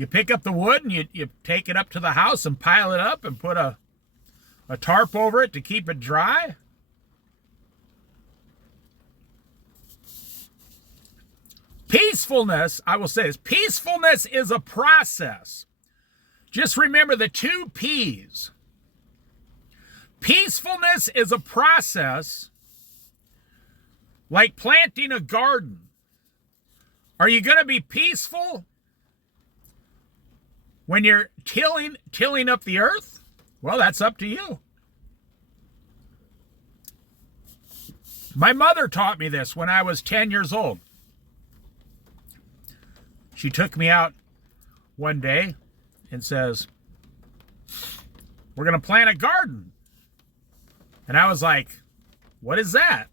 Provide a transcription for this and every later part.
You pick up the wood and you take it up to the house and pile it up and put a tarp over it to keep it dry. Peacefulness, I will say this, peacefulness is a process. Just remember the 2 P's. Peacefulness is a process like planting a garden. Are you going to be peaceful when you're tilling up the earth? Well, that's up to you. My mother taught me this when I was 10 years old. She took me out one day and says, we're going to plant a garden. And I was like, what is that?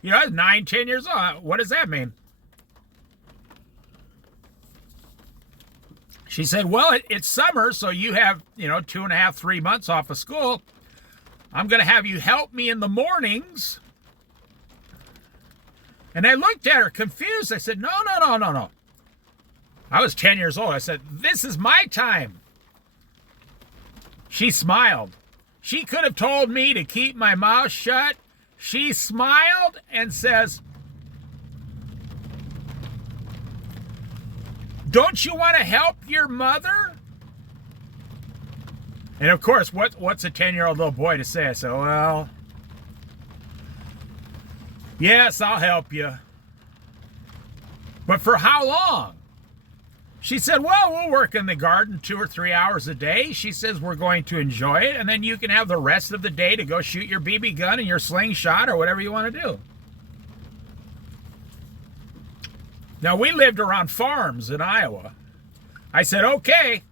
You know, I was 9, 10 years old. What does that mean? She said, well, it's summer, so you have, 2.5, 3 months off of school. I'm going to have you help me in the mornings. And I looked at her confused. I said, no. I was 10 years old. I said, this is my time. She smiled. She could have told me to keep my mouth shut. She smiled and says, don't you want to help your mother? And of course, what's a 10-year-old little boy to say? I said, well, yes, I'll help you. But for how long? She said, well, we'll work in the garden 2 or 3 hours a day. She says, we're going to enjoy it, and then you can have the rest of the day to go shoot your BB gun and your slingshot or whatever you want to do. Now, we lived around farms in Iowa. I said, okay.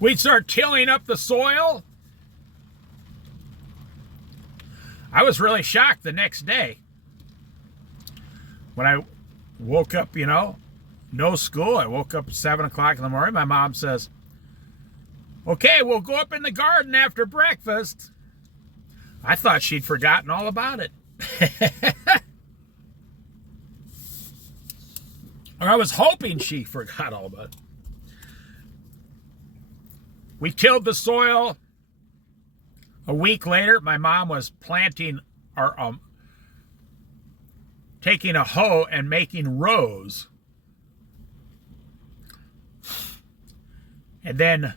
We'd start tilling up the soil. I was really shocked the next day. When I woke up, no school. I woke up at 7 o'clock in the morning. My mom says, okay, we'll go up in the garden after breakfast. I thought she'd forgotten all about it. Or I was hoping she forgot all about it. We tilled the soil. A week later, my mom was planting our taking a hoe and making rows. And then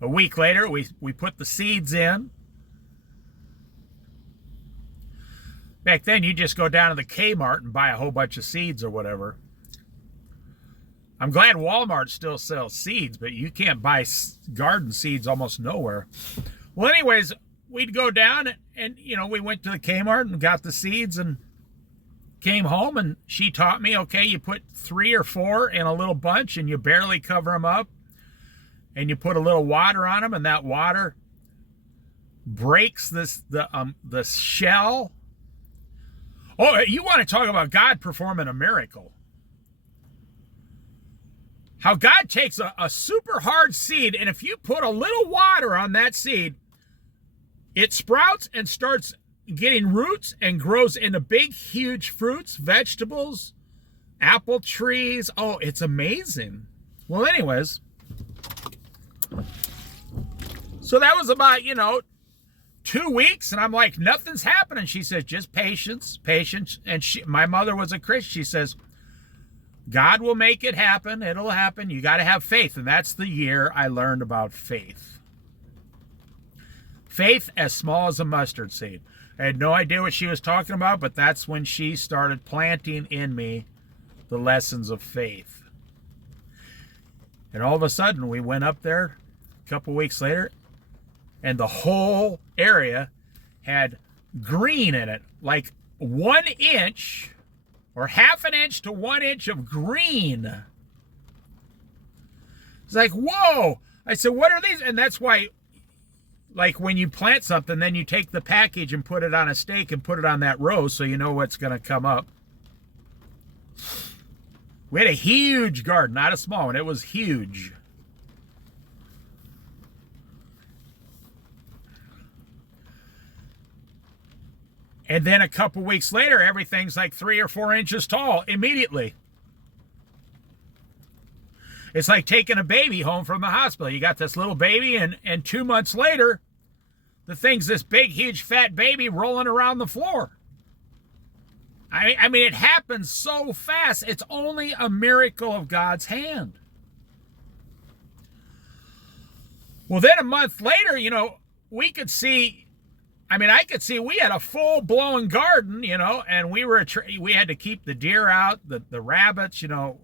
a week later, we put the seeds in. Back then, you just go down to the Kmart and buy a whole bunch of seeds or whatever. I'm glad Walmart still sells seeds, but you can't buy garden seeds almost nowhere. Well, anyways, we'd go down and we went to the Kmart and got the seeds and came home, and she taught me, okay, you put 3 or 4 in a little bunch and you barely cover them up, and you put a little water on them, and that water breaks the shell. Oh, you want to talk about God performing a miracle. How God takes a super hard seed, and if you put a little water on that seed, it sprouts and starts getting roots and grows into big, huge fruits, vegetables, apple trees. Oh, it's amazing. Well, anyways, so that was about, 2 weeks, and I'm like, nothing's happening. She says, just patience. And my mother was a Christian. She says, God will make it happen. It'll happen. You got to have faith. And that's the year I learned about faith. Faith as small as a mustard seed. I had no idea what she was talking about, but that's when she started planting in me the lessons of faith. And all of a sudden, we went up there a couple weeks later, and the whole area had green in it, like 1 inch or half an inch to 1 inch of green. It's like, whoa. I said, what are these? And that's why, like when you plant something, then you take the package and put it on a stake and put it on that row so you know what's going to come up. We had a huge garden, not a small one. It was huge. And then a couple weeks later, everything's like 3 or 4 inches tall immediately. It's like taking a baby home from the hospital. You got this little baby, and 2 months later, the thing's this big, huge, fat baby rolling around the floor. I mean, it happens so fast. It's only a miracle of God's hand. Well, then a month later, you know, we could see, I could see we had a full-blown garden, you know, and we had to keep the deer out, the rabbits, you know.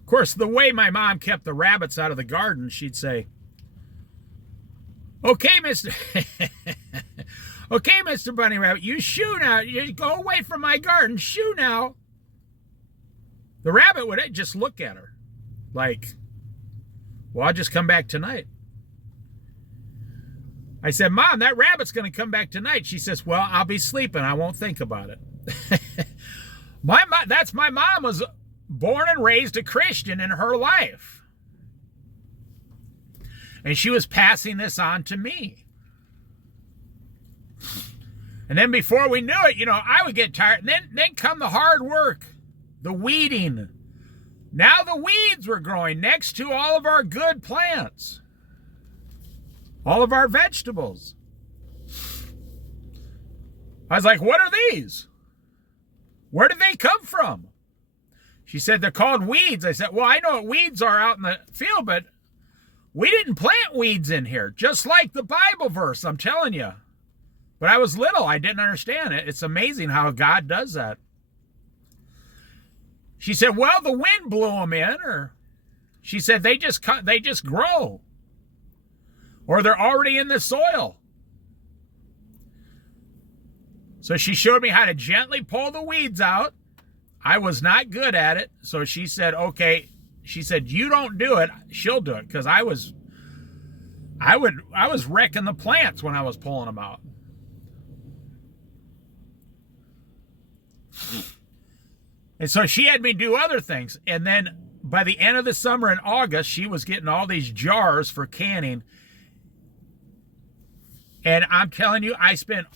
Of course, the way my mom kept the rabbits out of the garden, she'd say, okay, Mr. Bunny Rabbit, you shoo now. You go away from my garden. Shoo now. The rabbit would just look at her like, well, I'll just come back tonight. I said, Mom, that rabbit's going to come back tonight. She says, well, I'll be sleeping. I won't think about it. My mom was born and raised a Christian in her life. And she was passing this on to me. And then before we knew it, you know, I would get tired. And then come the hard work, the weeding. Now the weeds were growing next to all of our good plants, all of our vegetables. I was like, what are these? Where did they come from? She said, they're called weeds. I said, well, I know what weeds are out in the field, but we didn't plant weeds in here, just like the Bible verse, I'm telling you. But I was little. I didn't understand it. It's amazing how God does that. She said, well, the wind blew them in. Or she said, they just grow. Or they're already in the soil. So she showed me how to gently pull the weeds out. I was not good at it. So she said, okay. She said, you don't do it, she'll do it. Because I was wrecking the plants when I was pulling them out. And so she had me do other things. And then by the end of the summer in August, she was getting all these jars for canning. And I'm telling you, I spent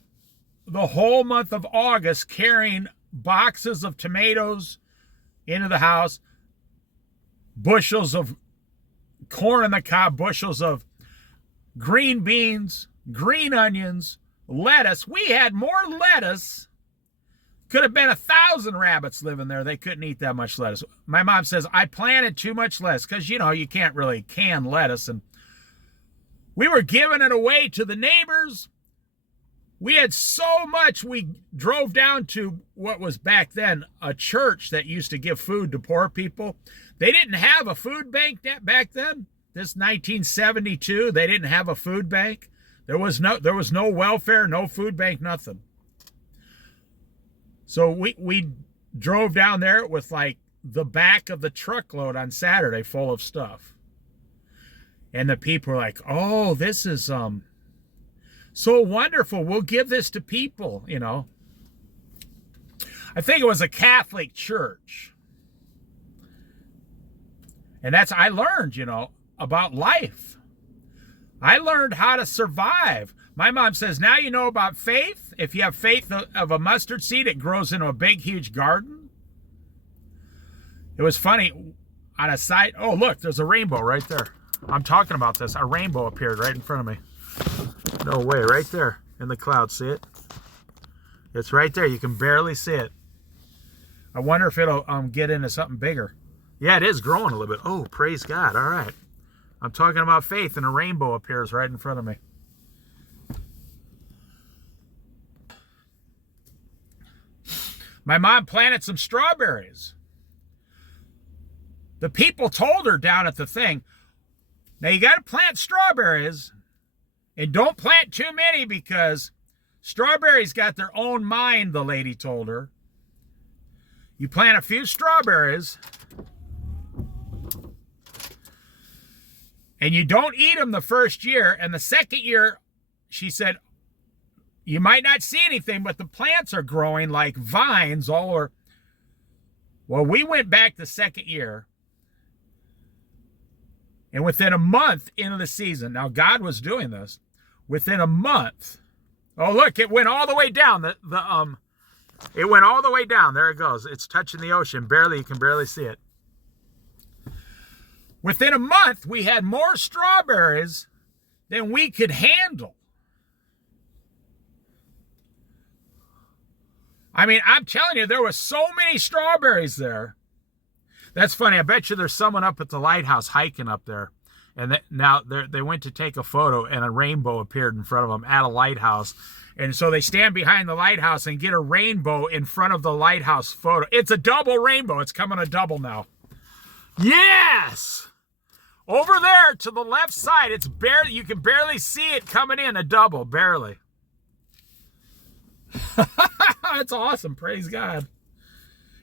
the whole month of August carrying boxes of tomatoes into the house, bushels of corn on the cob, bushels of green beans, green onions, lettuce. We had more lettuce. Could have been 1,000 rabbits living there. They couldn't eat that much lettuce. My mom says, I planted too much lettuce because, you know, you can't really can lettuce. And we were giving it away to the neighbors. We had so much, we drove down to what was back then a church that used to give food to poor people. They didn't have a food bank back then. This 1972, they didn't have a food bank. There was no welfare, no food bank, nothing. So we drove down there with like the back of the truckload on Saturday full of stuff. And the people were like, oh, this is so wonderful. We'll give this to people, you know. I think it was a Catholic church. And I learned, you know, about life. I learned how to survive. My mom says, now you know about faith. If you have faith of a mustard seed, it grows into a big, huge garden. It was funny. On a side, oh, look, there's a rainbow right there. I'm talking about this. A rainbow appeared right in front of me. No way, right there in the clouds. See it? It's right there. You can barely see it. I wonder if it'll get into something bigger. Yeah, it is growing a little bit. Oh, praise God. All right. I'm talking about faith, and a rainbow appears right in front of me. My mom planted some strawberries. The people told her down at the thing, now you got to plant strawberries, and don't plant too many because strawberries got their own mind, the lady told her. You plant a few strawberries, and you don't eat them the first year, and the second year, she said, you might not see anything, but the plants are growing like vines all over. Well, we went back the second year, And within a month into the season, now God was doing this, within a month, oh look, it went all the way down. It went all the way down. There it goes. It's touching the ocean. Barely, you can barely see it. Within a month, we had more strawberries than we could handle. I mean, I'm telling you, there were so many strawberries there. That's funny. I bet you there's someone up at the lighthouse hiking up there. And now they went to take a photo, and a rainbow appeared in front of them at a lighthouse. And so they stand behind the lighthouse and get a rainbow in front of the lighthouse photo. It's a double rainbow. It's coming a double now. Yes! Over there to the left side, it's barely, you can barely see it coming in, a double, barely. That's awesome. Praise God.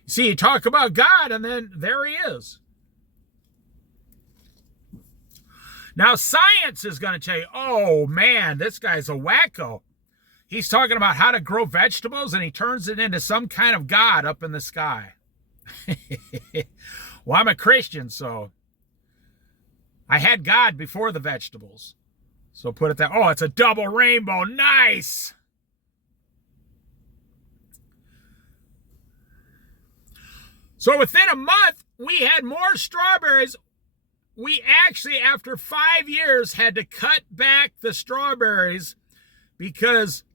See, you talk about God, and then there he is. Now, science is going to tell you, oh, man, this guy's a wacko. He's talking about how to grow vegetables, and he turns it into some kind of God up in the sky. Well, I'm a Christian, so I had God before the vegetables. So put it that, oh, it's a double rainbow. Nice. So within a month, we had more strawberries. We actually, after 5 years, had to cut back the strawberries because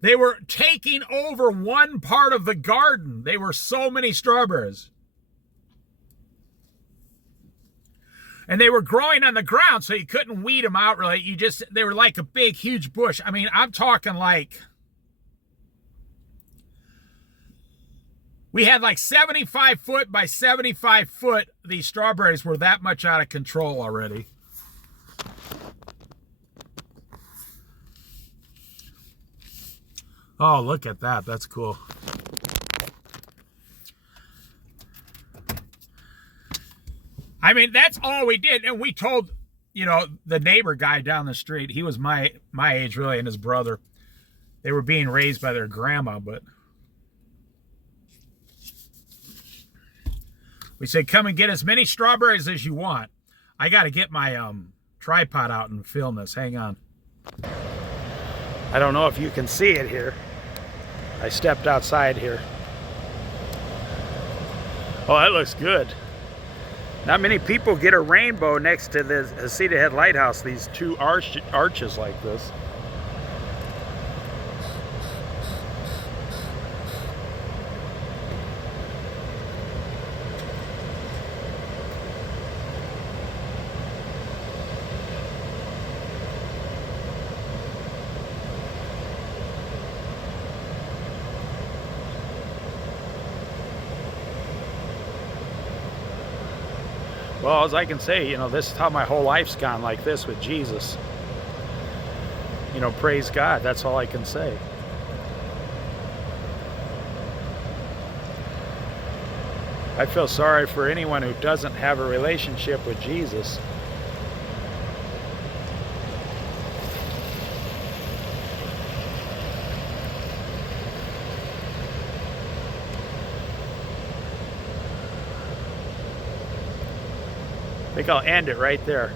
they were taking over one part of the garden. They were so many strawberries. And they were growing on the ground, so you couldn't weed them out really. They were like a big, huge bush. I mean, I'm talking like, we had like 75 foot by 75 foot. These strawberries were that much out of control already. Oh, look at that. That's cool. I mean, that's all we did. And we told, you know, the neighbor guy down the street, he was my age really, and his brother. They were being raised by their grandma, but we said, come and get as many strawberries as you want. I got to get my tripod out and film this. Hang on. I don't know if you can see it here. I stepped outside here. Oh, that looks good. Not many people get a rainbow next to the Cedar Head Lighthouse, these two arches like this. Well, as I can say, you know, this is how my whole life's gone, like this with Jesus. You know, praise God. That's all I can say. I feel sorry for anyone who doesn't have a relationship with Jesus. I think I'll end it right there.